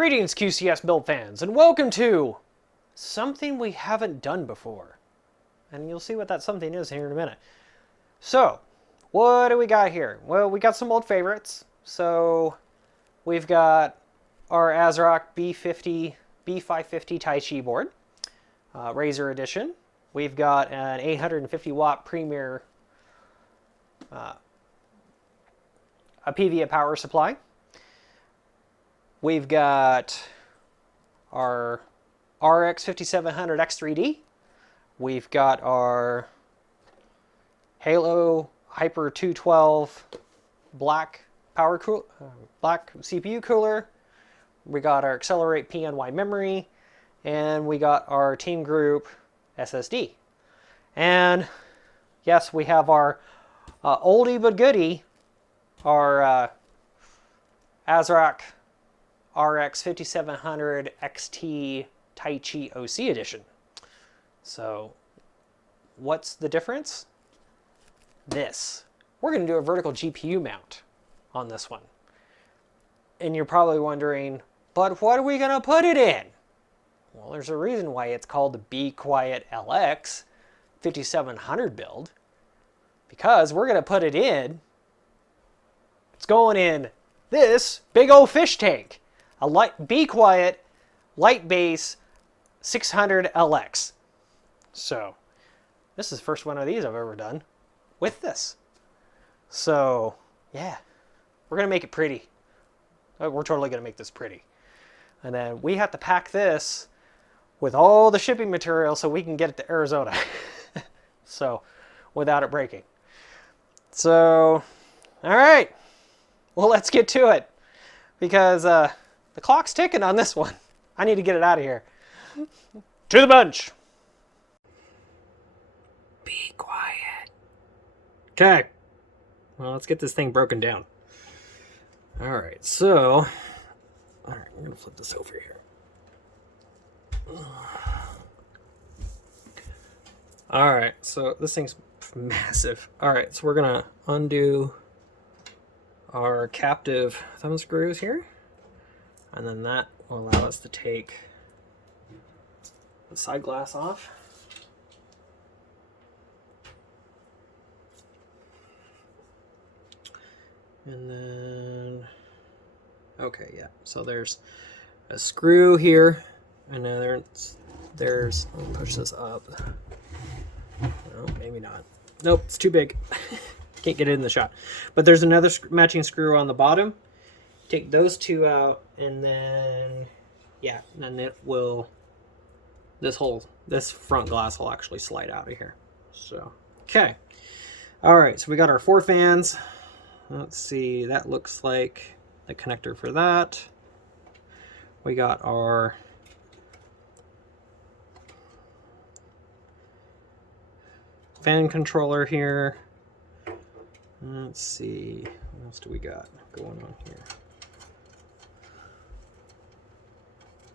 Greetings, QCS build fans, and welcome to something we haven't done before. And you'll see what that something is here in a minute. So, what do we got here? Well, we got some old favorites. So, we've got our ASRock B550 Taichi board, Razer edition. We've got an 850 watt premier Apevia power supply. We've got our RX5700XT. We've got our Halo Hyper 212 black black CPU cooler. We got our Accelerate PNY memory, and we got our Team Group SSD. And yes, we have our oldie but goodie, our ASRock RX5700XT Taichi OC edition. So what's the difference? This. We're going to do a vertical GPU mount on this one. And you're probably wondering, but what are we going to put it in? Well, there's a reason why it's called the Be Quiet LX 5700 build. Because we're going to put it in, it's going in this big old fish tank. A Be Quiet light base 600 LX. So this is the first one of these I've ever done with this. So yeah, we're gonna make it pretty. We're totally gonna make this pretty. And then we have to pack this with all the shipping material so we can get it to Arizona. So without it breaking. So all right, well, let's get to it, because the clock's ticking on this one. I need to get it out of here. To the bunch. Be quiet. Okay. Well, let's get this thing broken down. All right, so, all right, we're gonna flip this over here. All right, so this thing's massive. All right, so we're gonna undo our captive thumb screws here, and then that will allow us to take the side glass off. And then, okay, yeah, so there's a screw here, and then there's I'll push this up. No, maybe not. Nope, it's too big. Can't get it in the shot. But there's another matching screw on the bottom. Take those two out, and then, yeah, and then it will, this front glass will actually slide out of here. So, okay. All right, so we got our 4 fans. Let's see, that looks like the connector for that. We got our fan controller here. Let's see, what else do we got going on here?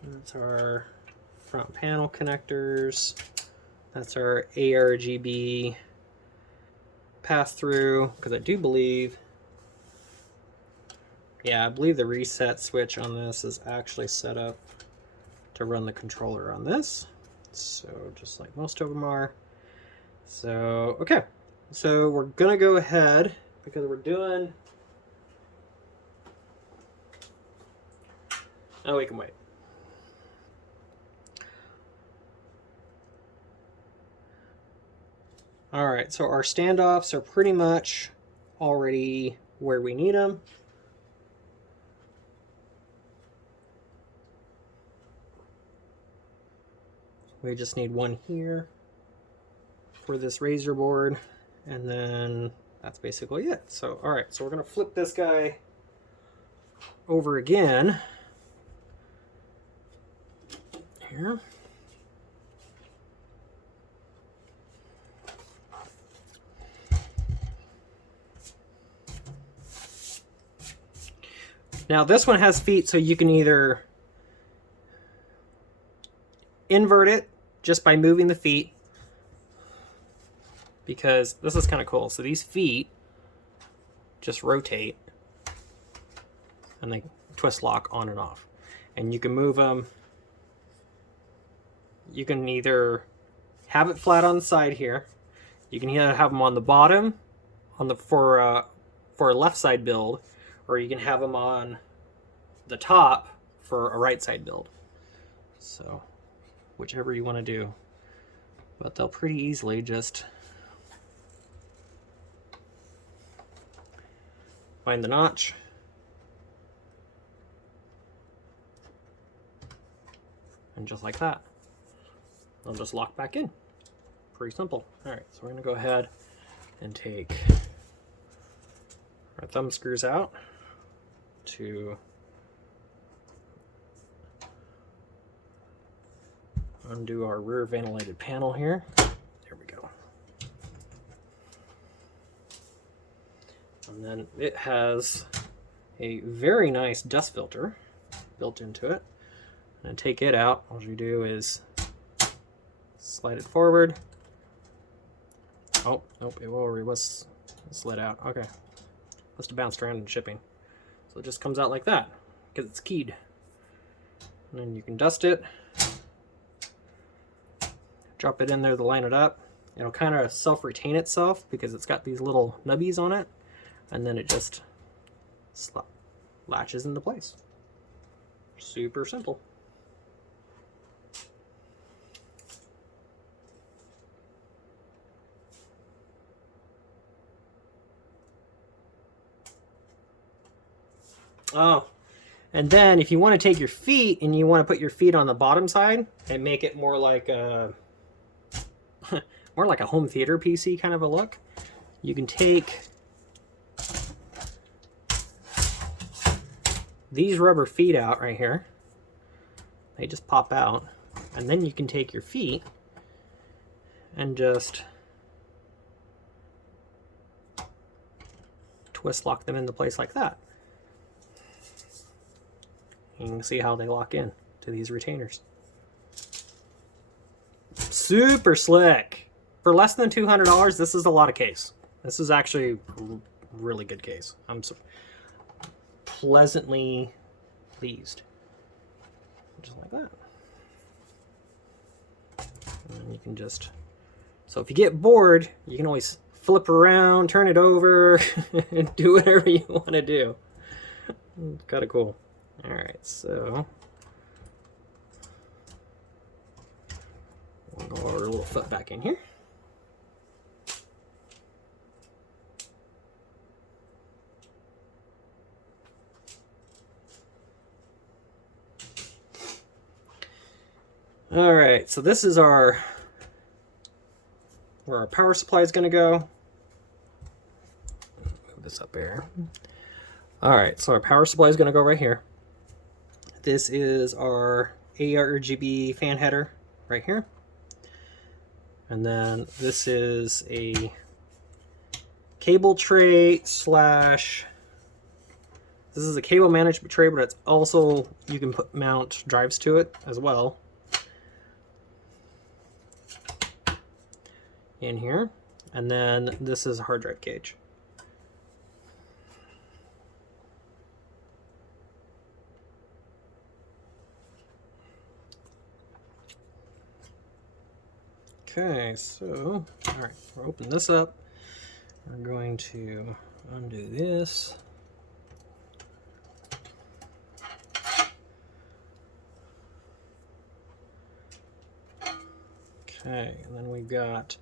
That's our front panel connectors. That's our ARGB pass-through, because I do believe, yeah, I believe the reset switch on this is actually set up to run the controller on this. So just like most of them are. So, okay. So we're gonna go ahead, because we're doing, oh, we can wait. All right, so our standoffs are pretty much already where we need them. We just need one here for this Razer board, and then that's basically it. So, all right, so we're gonna flip this guy over again here. Now this one has feet, so you can either invert it just by moving the feet, because this is kind of cool. So these feet just rotate and they twist lock on and off. and you can move them. You can either have it flat on the side here. You can either have them on the bottom on the for a left side build, or you can have them on the top for a right side build. So whichever you want to do, but they'll pretty easily just find the notch, and just like that, they'll just lock back in. Pretty simple. All right, so we're gonna go ahead and take our thumb screws out to undo our rear ventilated panel here. There we go. And then it has a very nice dust filter built into it. And take it out, all you do is slide it forward. Oh, nope, it already was slid out. Okay. Must have bounced around in shipping. So it just comes out like that, because it's keyed. And then you can dust it. Drop it in there to line it up. It'll kind of self-retain itself because it's got these little nubbies on it. And then it just latches into place. Super simple. Oh, and then if you want to take your feet and you want to put your feet on the bottom side and make it more like a home theater PC kind of a look, you can take these rubber feet out right here. They just pop out, and then you can take your feet and just twist lock them into place like that. You can see how they lock in to these retainers. Super slick. For less than $200, this is a lot of case. This is actually a really good case. I'm pleasantly pleased. Just like that. And then you can just... So if you get bored, you can always flip around, turn it over, and do whatever you want to do. It's kind of cool. Alright, so we'll go our little foot back in here. Alright, so this is where our power supply is going to go. Move this up here. Alright, so our power supply is going to go right here. This is our ARGB fan header right here. And then this is a cable tray slash... This is a cable management tray, but it's also, you can mount drives to it as well. In here. And then this is a hard drive cage. Okay, so, all right, we'll open this up. We're going to undo this. Okay, and then we've got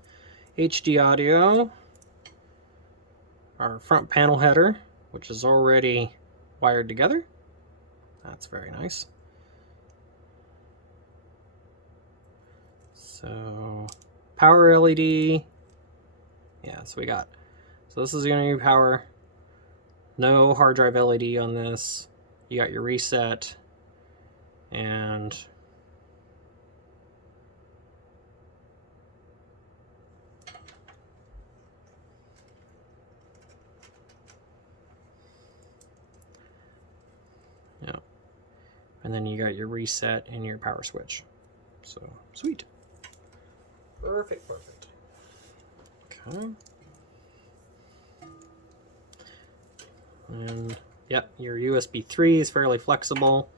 HD audio, our front panel header, which is already wired together. That's very nice. So power LED, yeah, so this is going to be power, no hard drive LED on this. You got your reset, and yeah, and then you got your reset and your power switch. So sweet. Perfect, perfect. Okay. And yep, your USB 3 is fairly flexible.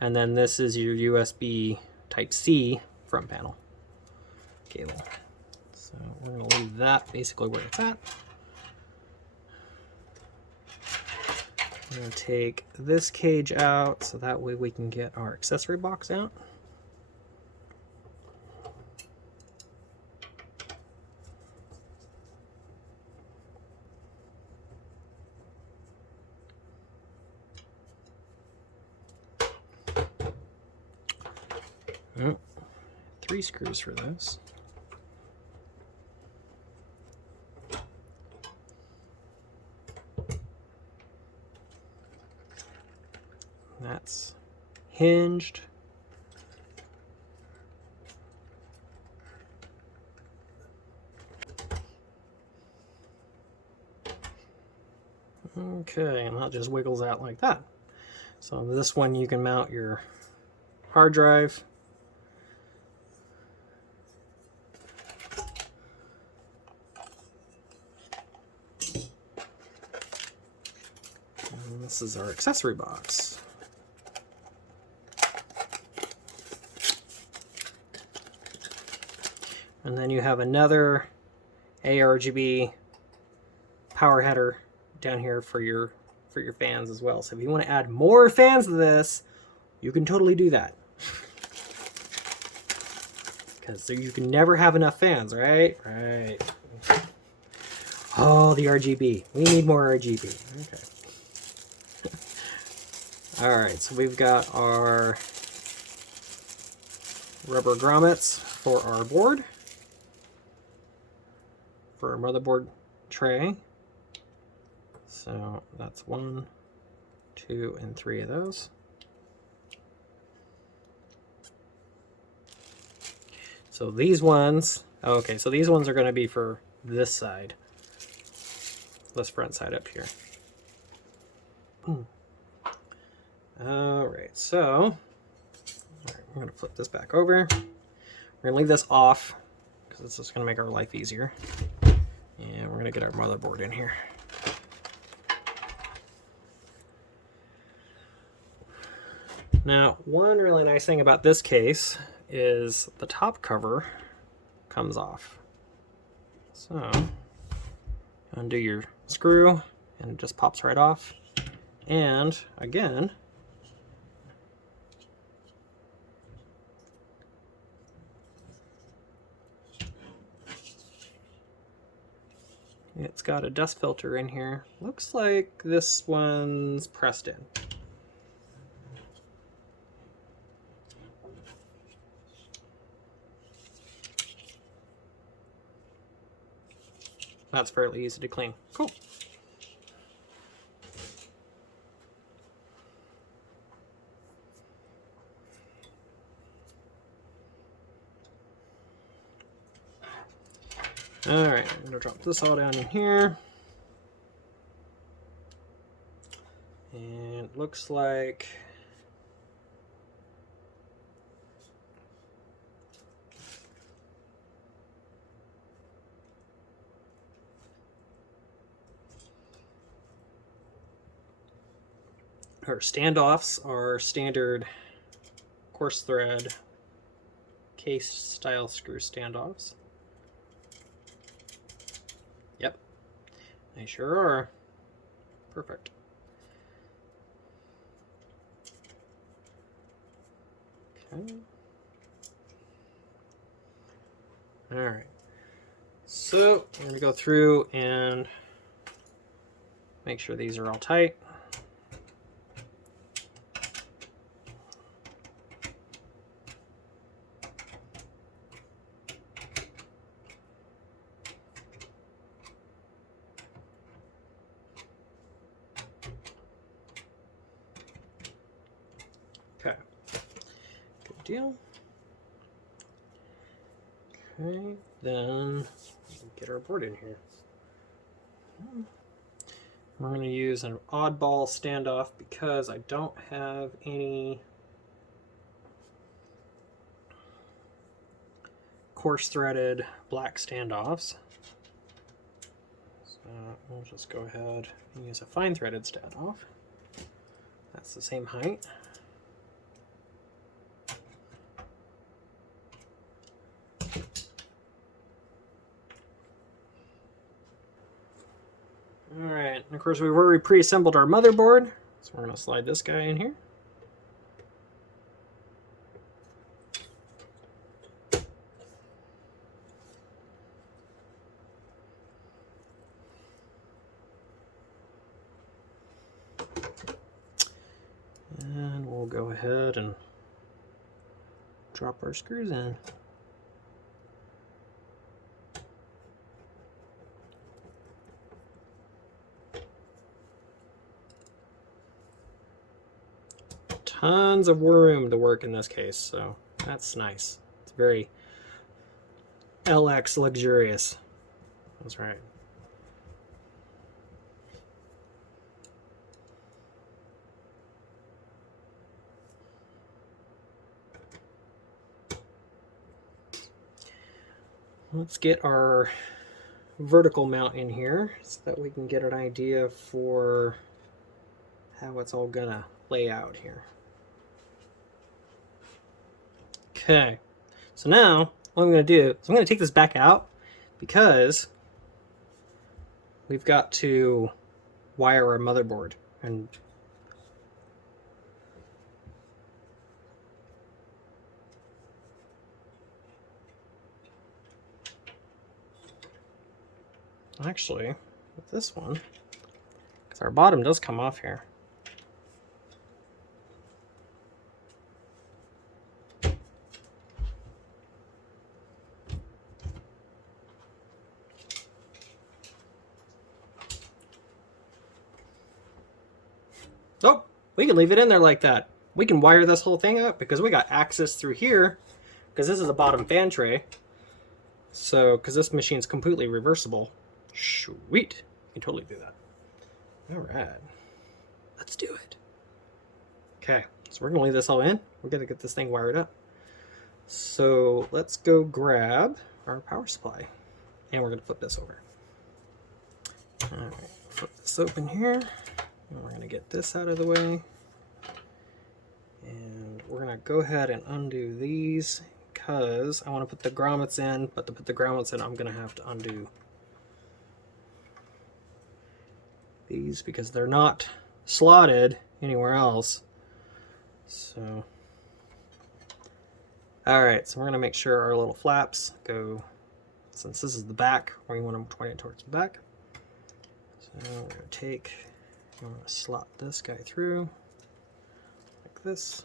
And then this is your USB Type-C front panel cable. So we're going to leave that basically where it's at. I'm going to take this cage out so that way we can get our accessory box out. Oh, 3 screws for this. That's hinged. Okay, and that just wiggles out like that. So this one you can mount your hard drive. And this is our accessory box. And then you have another ARGB power header down here for your fans as well. So if you want to add more fans to this, you can totally do that. Because you can never have enough fans, right? Right. Oh, the RGB. We need more RGB. Okay. Alright, so we've got our rubber grommets for our board, for our motherboard tray. So that's 1, 2, and 3 of those. So these ones, okay, so these ones are going to be for this side, this front side up here. Alright, so I'm going to flip this back over. We're going to leave this off because it's just going to make our life easier. And we're going to get our motherboard in here. Now, one really nice thing about this case is the top cover comes off. So, undo your screw and it just pops right off. And again, it's got a dust filter in here. Looks like this one's pressed in. That's fairly easy to clean. Cool. Alright, I'm going to drop this all down in here. And it looks like our standoffs are standard coarse thread case style screw standoffs. Yep, they sure are. Perfect. Okay. Alright. So I'm going to go through and make sure these are all tight. Okay, good deal. Okay, then get our board in here. We're going to use an oddball standoff because I don't have any coarse threaded black standoffs. So we'll just go ahead and use a fine threaded standoff. That's the same height. And of course, we've already pre-assembled our motherboard, so we're going to slide this guy in here. And we'll go ahead and drop our screws in. Tons of room to work in this case, so that's nice. It's very LX luxurious. That's right. Let's get our vertical mount in here so that we can get an idea for how it's all gonna lay out here. Okay, so now what I'm going to do is I'm going to take this back out because we've got to wire our motherboard. And actually, with this one, because our bottom does come off here. Oh, we can leave it in there like that. We can wire this whole thing up because we got access through here because this is a bottom fan tray. So, because this machine's completely reversible. Sweet. You can totally do that. All right. Let's do it. Okay, so we're going to leave this all in. We're going to get this thing wired up. So, let's go grab our power supply. And we're going to flip this over. All right, flip this open here. And we're going to get this out of the way. And we're going to go ahead and undo these because I want to put the grommets in, but to put the grommets in, I'm going to have to undo these because they're not slotted anywhere else. So, all right, so we're going to make sure our little flaps go, since this is the back, we want them pointed towards the back. So we're going to take, I'm going to slot this guy through like this.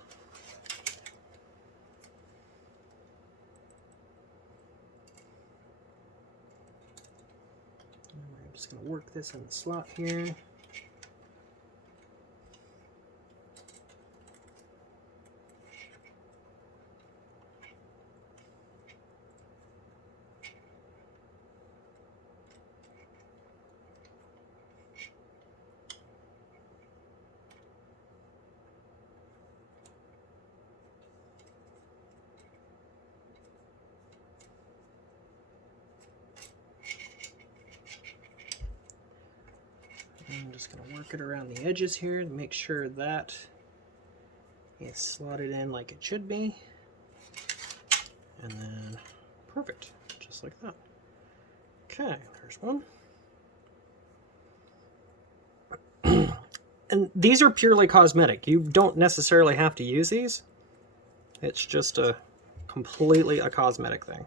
And we're just going to work this in the slot here. I'm just going to work it around the edges here to make sure that it's slotted in like it should be. And then, perfect, just like that. Okay, there's one. And these are purely cosmetic. You don't necessarily have to use these. It's just completely a cosmetic thing.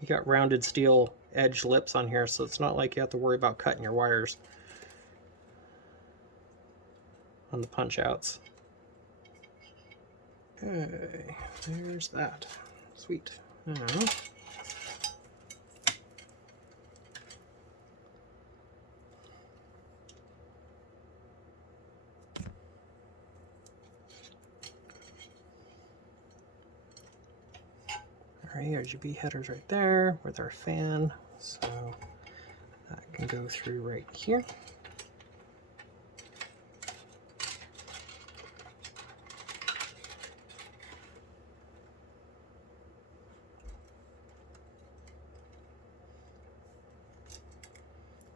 You got rounded steel edge lips on here, so it's not like you have to worry about cutting your wires on the punch outs. Okay, there's that. Sweet. Now, our A-RGB headers right there with our fan, so that can go through right here.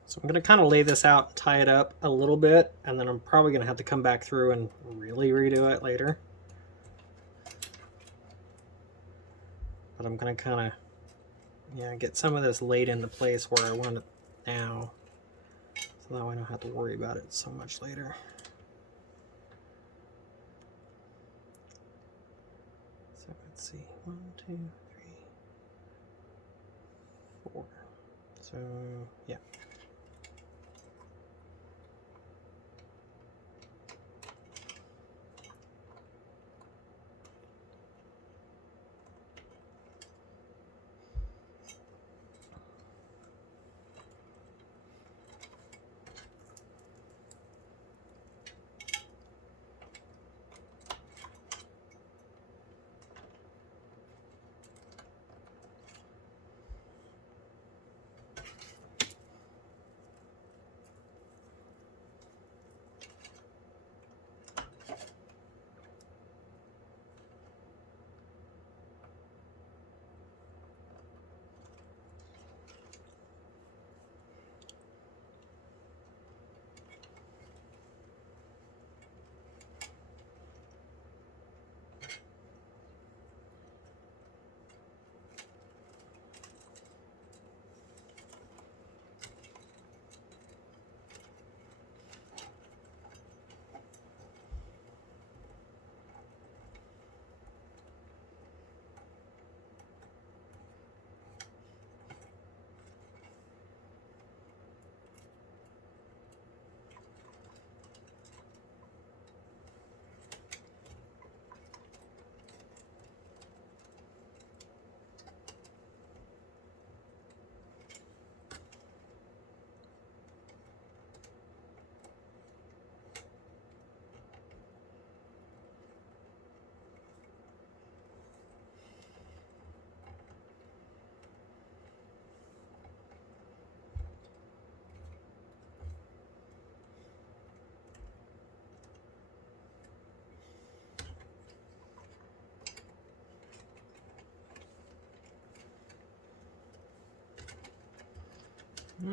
So I'm going to kind of lay this out, tie it up a little bit, and then I'm probably going to have to come back through and really redo it later. but I'm gonna kind of get some of this laid into place where I want it now, so that way I don't have to worry about it so much later. So let's see, 1, 2, 3, 4. So yeah.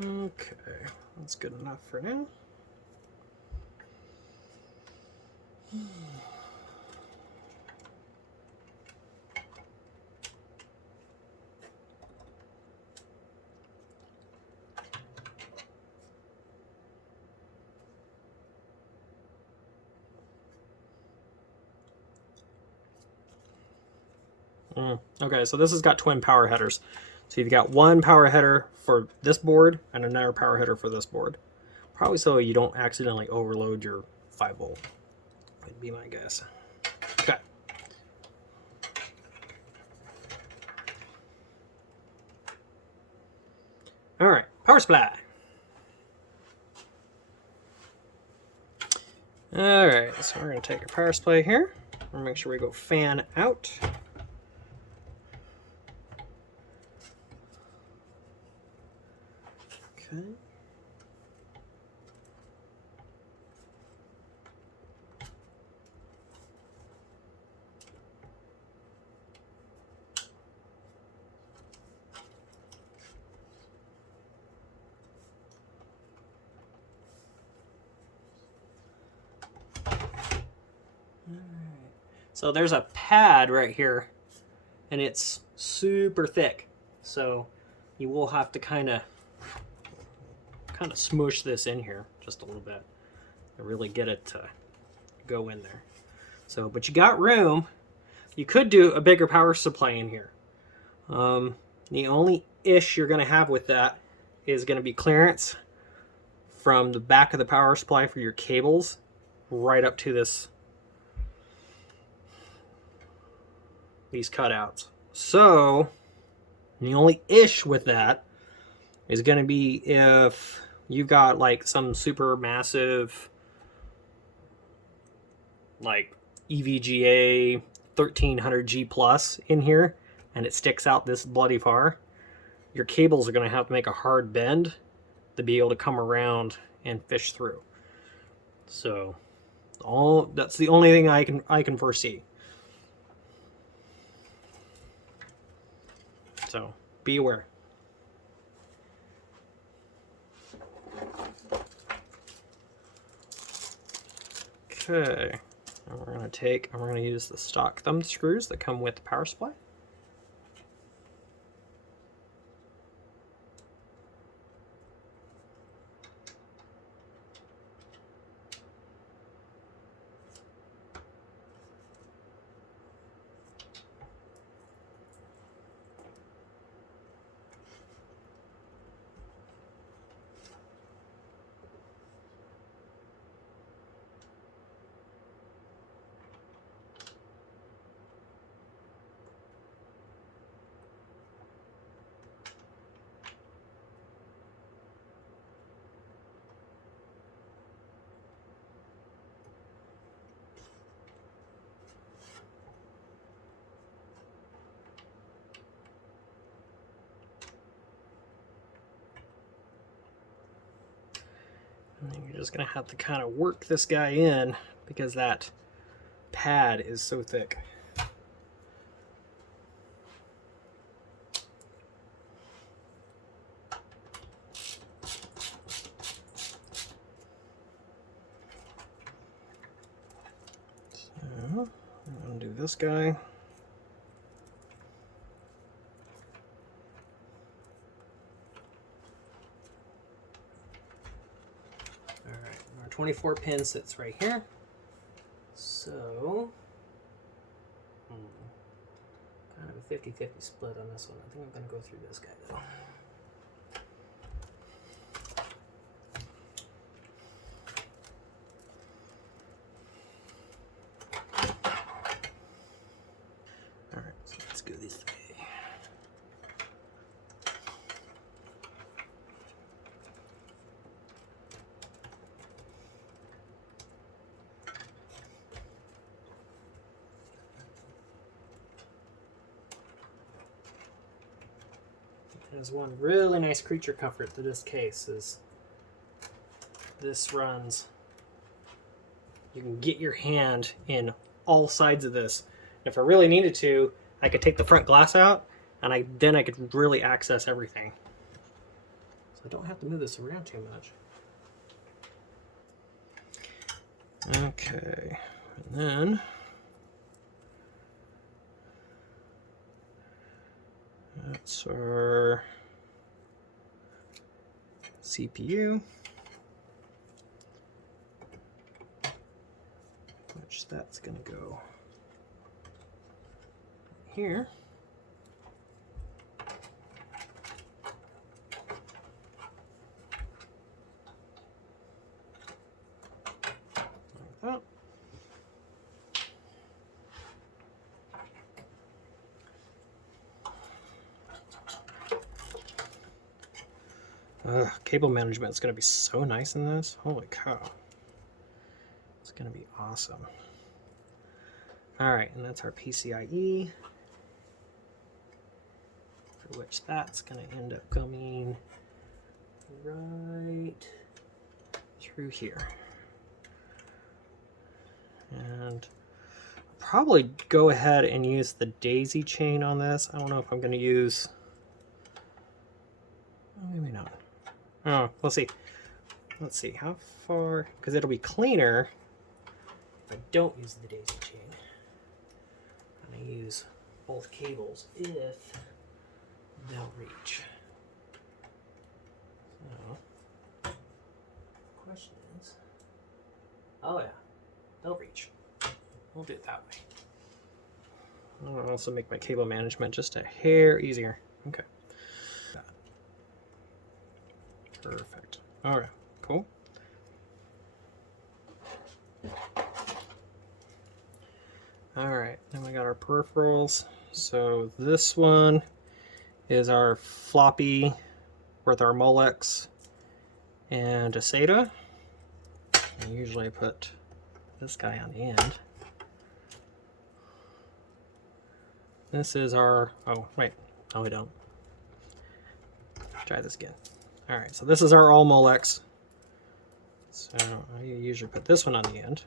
Okay, that's good enough for now. Okay, so this has got twin power headers. So you've got one power header for this board and another power header for this board. Probably so you don't accidentally overload your 5-volt, would be my guess. Okay. All right, power supply. All right, so we're gonna take a power supply here. We're gonna make sure we go fan out. Okay. So there's a pad right here, and it's super thick. So you will have to kind of smush this in here just a little bit to really get it to go in there. So, but you got room. You could do a bigger power supply in here. The only issue you're going to have with that is going to be clearance from the back of the power supply for your cables right up to these cutouts. So the only issue with that is going to be if you've got like some super massive like EVGA 1300G plus in here and it sticks out this bloody far, your cables are going to have to make a hard bend to be able to come around and fish through. So that's the only thing I can foresee. So be aware. Okay, and we're going to use the stock thumb screws that come with the power supply. just gonna have to kind of work this guy in because that pad is so thick. So I'm gonna do this guy. Alright, our 24 pin sits right here. So, kind of a 50-50 split on this one. I think I'm going to go through this guy though. Alright, so let's go this way. There's one really nice creature comfort to this case is this runs. You can get your hand in all sides of this. If I really needed to, I could take the front glass out and then I could really access everything. So I don't have to move this around too much. Okay, and then that's our CPU, which that's going to go here. Like that. Cable management is going to be so nice in this. Holy cow. It's going to be awesome. Alright, and that's our PCIe, for which that's going to end up coming right through here. And I'll probably go ahead and use the daisy chain on this. I don't know if I'm going to use... maybe not. Oh, let's see. Let's see how far, because it'll be cleaner if I don't use the daisy chain. I'm going to use both cables if they'll reach. So, the question is, oh yeah, they'll reach. We'll do it that way. I'll also make my cable management just a hair easier. Okay. Perfect. All right, cool. All right, then we got our peripherals. So this one is our floppy with our Molex and a SATA. I usually put this guy on the end. This is our, oh wait, no we don't. Try this again. All right, so this is our all Molex. So I usually put this one on the end.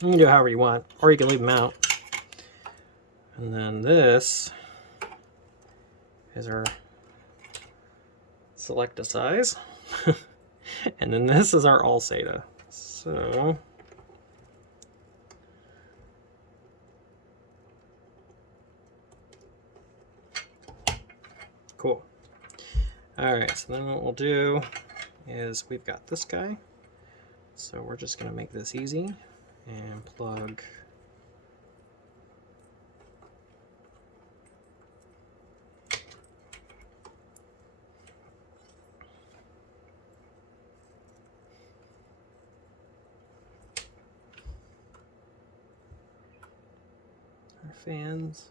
You can do it however you want, or you can leave them out. And then this is our select a size. And then this is our all SATA. So cool. All right, so then what we'll do is we've got this guy. So we're just gonna make this easy and plug our fans,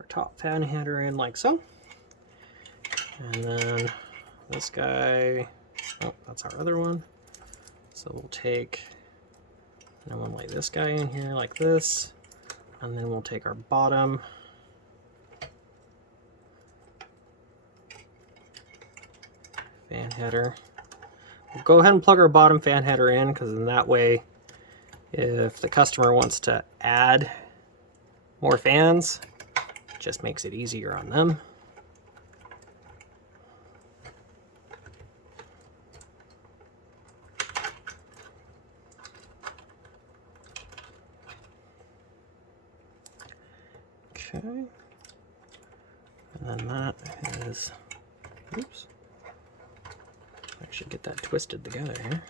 our top fan header in like so. And then this guy, oh, that's our other one. So we'll take, and we'll lay this guy in here like this. And then we'll take our bottom fan header, we'll go ahead and plug our bottom fan header in, because in that way, if the customer wants to add more fans, it just makes it easier on them. Okay, and then that is, oops, I should get that twisted together here.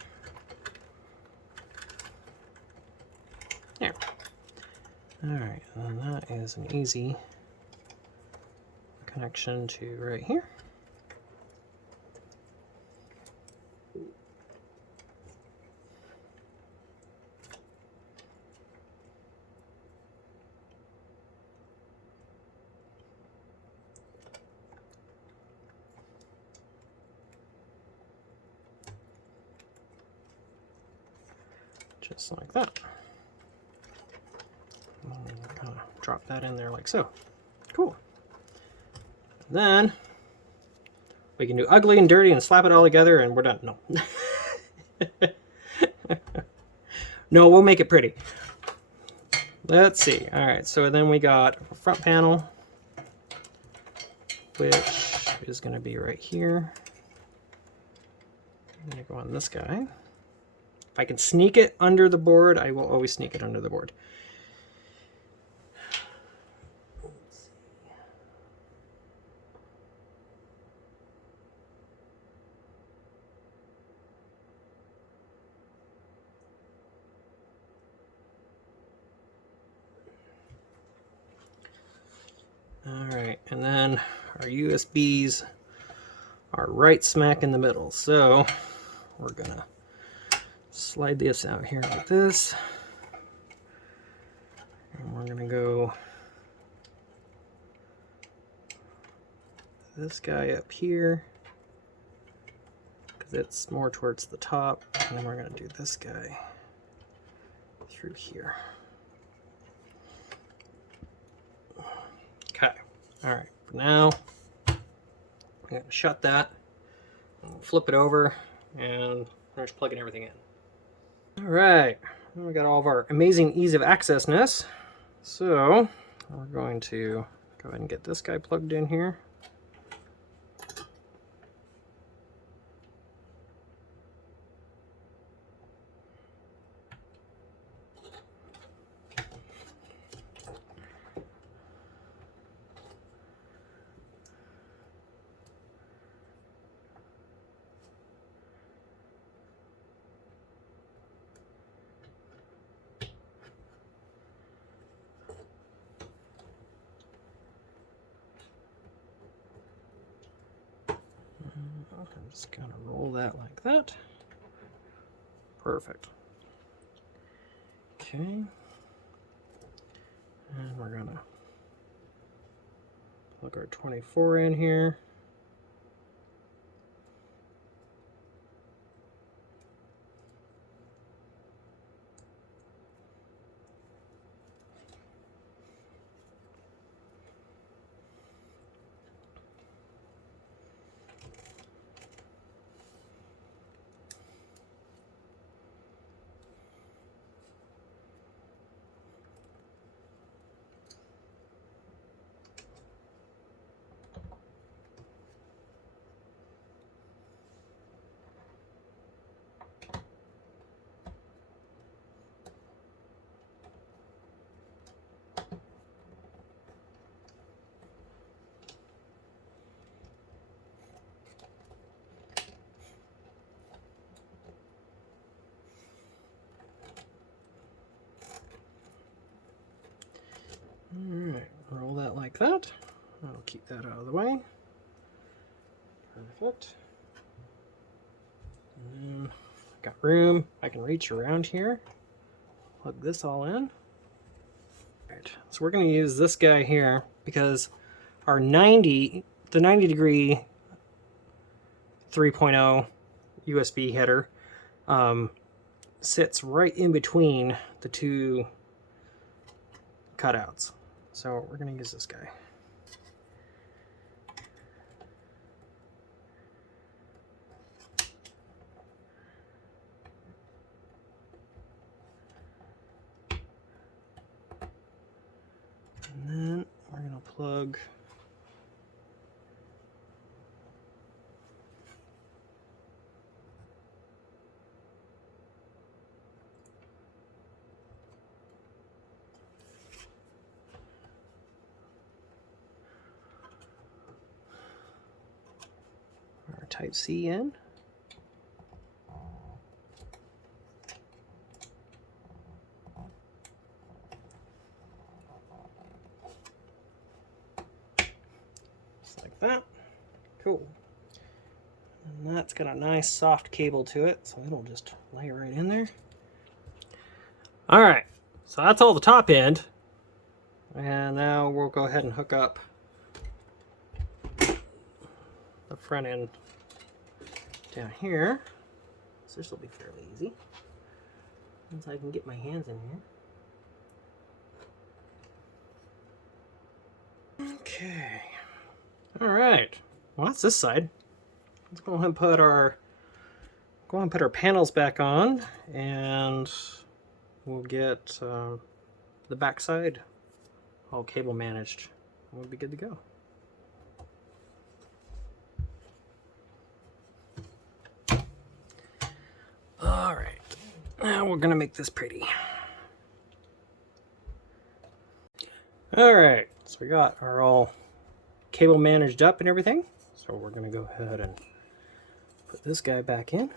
There. Alright, and then that is an easy connection to right here. Just like that. Kind of drop that in there like so. Cool. And then we can do ugly and dirty and slap it all together and we're done. No. No, we'll make it pretty. Let's see. All right, so then we got a front panel, which is going to be right here. I'm going to go on this guy. If I can sneak it under the board, I will always sneak it under the board. All right, and then our USBs are right smack in the middle. So we're gonna slide this out here like this. And we're gonna go this guy up here, because it's more towards the top. And then we're gonna do this guy through here. Okay, all right, for now, I'm gonna shut that, and we'll flip it over, and finish plugging everything in. All right, we got all of our amazing ease of accessness. So we're going to go ahead and get this guy plugged in here. I'm just gonna roll that like that. Perfect. Okay. And we're gonna plug our 24 in here. Alright, roll that like that. I'll keep that out of the way. Perfect. And then got room. I can reach around here. Plug this all in. Alright, so we're going to use this guy here because our the 90 degree 3.0 USB header sits right in between the two cutouts. So we're going to use this guy. plug. Our Type-C in. Just like that. Cool. And that's got a nice soft cable to it, so it'll just lay right in there. All right, so that's all the top end. And now we'll go ahead and hook up the front end down here. So this will be fairly easy once I can get my hands in here. Okay. All right. Well, that's this side. Let's go ahead and put our panels back on, and we'll get the back side all cable managed. We'll be good to go. All right, now we're gonna make this pretty. All right, so we got our all cable managed up and everything. So we're gonna go ahead and put this guy back in.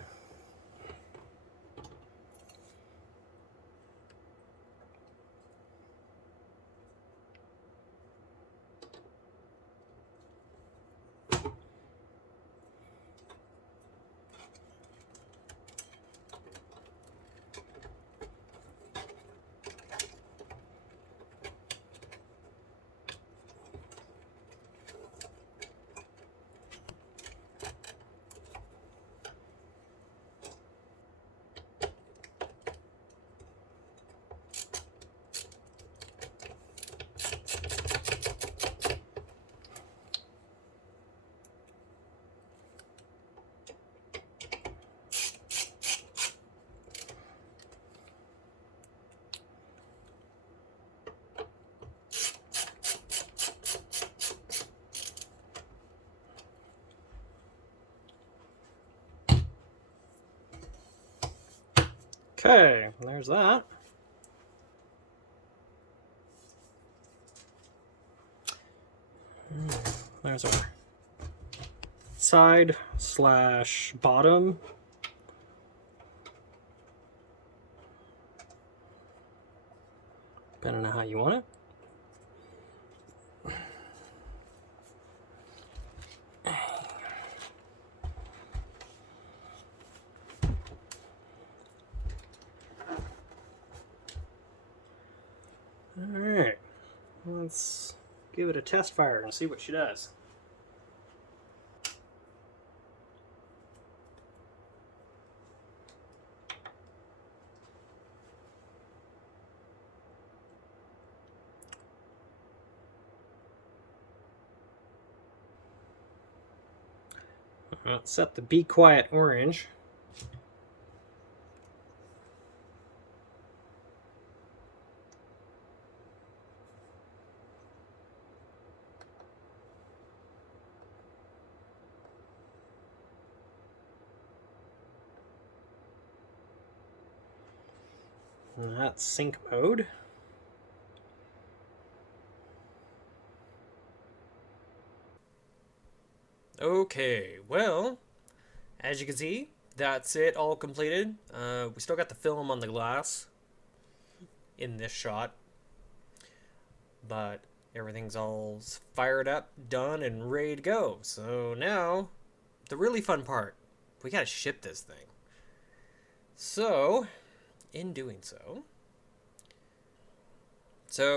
Okay, there's that. There's our side slash bottom. Depending on how you want it. Alright, let's give it a test fire and see what she does. Let's set the Be Quiet orange. And that's sync mode. Okay, well, as you can see, that's it all completed. We still got the film on the glass in this shot, but everything's all fired up, done, and ready to go. So now, the really fun part, we gotta ship this thing. So, in doing so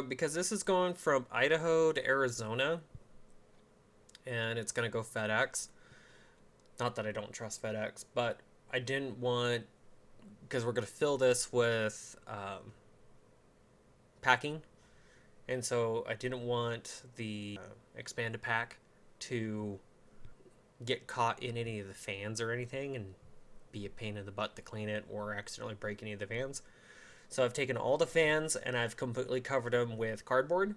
because this is going from Idaho to Arizona, and it's going to go FedEx. Not that I don't trust FedEx, but I didn't want, because we're going to fill this with packing, and so I didn't want the expanded pack to get caught in any of the fans or anything and be a pain in the butt to clean it or accidentally break any of the fans. So I've taken all the fans and I've completely covered them with cardboard.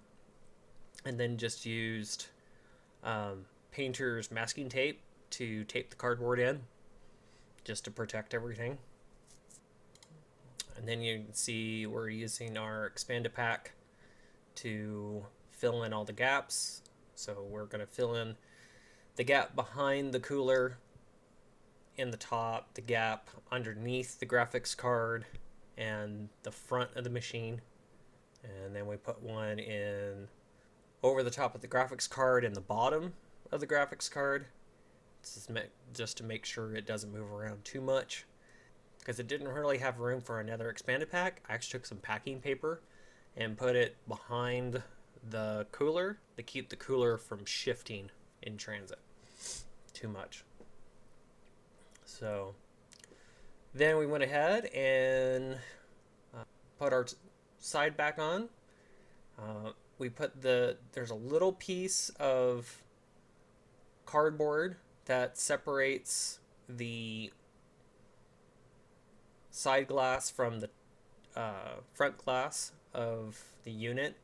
and then just used painter's masking tape to tape the cardboard in, just to protect everything. And then you can see we're using our expanded pack to fill in all the gaps. So we're going to fill in the gap behind the cooler in the top, the gap underneath the graphics card, and the front of the machine. And then we put one in over the top of the graphics card and the bottom of the graphics card, just to make sure it doesn't move around too much. Because it didn't really have room for another expanded pack, I actually took some packing paper and put it behind the cooler to keep the cooler from shifting in transit too much. So then we went ahead and put our side back on. We put there's a little piece of cardboard that separates the side glass from the front glass of the unit.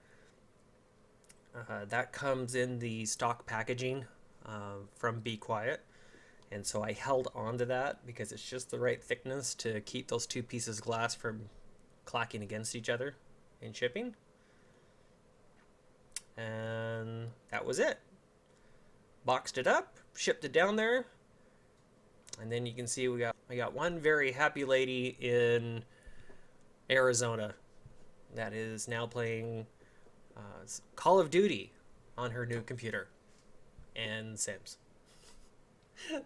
That comes in the stock packaging from Be Quiet, and so I held on to that because it's just the right thickness to keep those two pieces of glass from clacking against each other in shipping. And that was it. Boxed it up, shipped it down there, and then you can see I got one very happy lady in Arizona that is now playing Call of Duty on her new computer and Sims.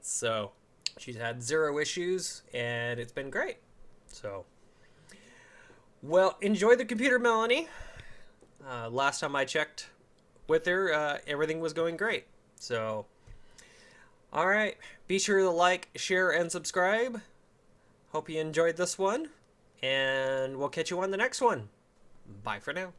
So she's had 0 issues and it's been great. So, well, enjoy the computer, Melanie. Last time I checked with her, everything was going great. So, all right, be sure to like, share, and subscribe. Hope you enjoyed this one, and we'll catch you on the next one. Bye for now.